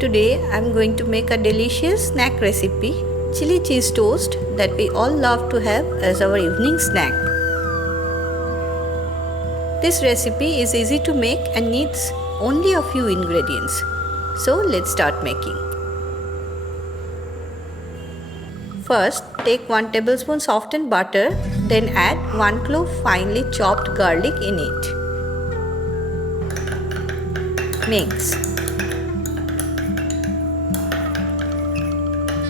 Today I am going to make a delicious snack recipe, chili cheese toast, that we all love to have as our evening snack. This recipe is easy to make and needs only a few ingredients. So let's start making. First, take 1 tablespoon softened butter, then add 1 clove finely chopped garlic in it. Mix.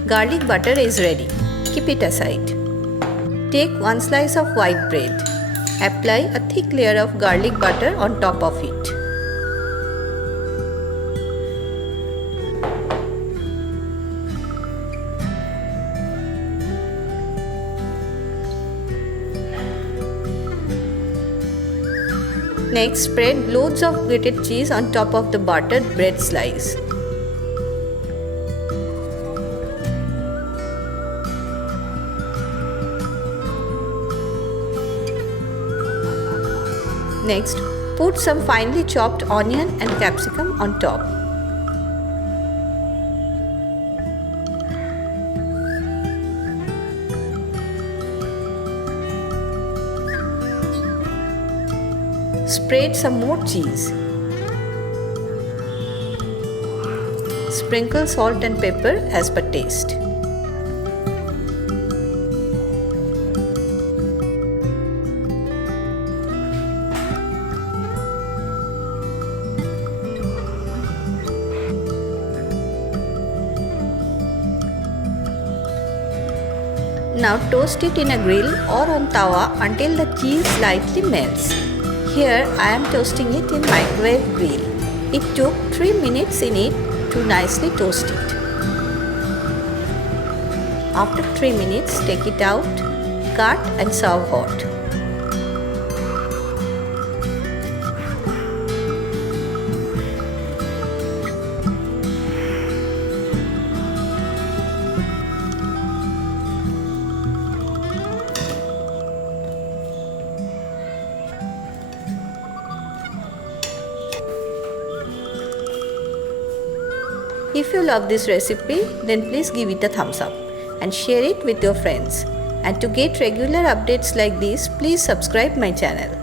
Garlic butter is ready. Keep it aside. Take 1 slice of white bread. Apply a thick layer of garlic butter on top of it. Next, spread loads of grated cheese on top of the buttered bread slice. Next, put some finely chopped onion and capsicum on top. Spread some more cheese. Sprinkle salt and pepper as per taste. Now toast it in a grill or on tawa until the cheese slightly melts. Here I am toasting it in microwave grill. It took 3 minutes in it to nicely toast it. After 3 minutes, take it out, cut and serve hot. If you love this recipe, then please give it a thumbs up and share it with your friends. And to get regular updates like this, please subscribe my channel.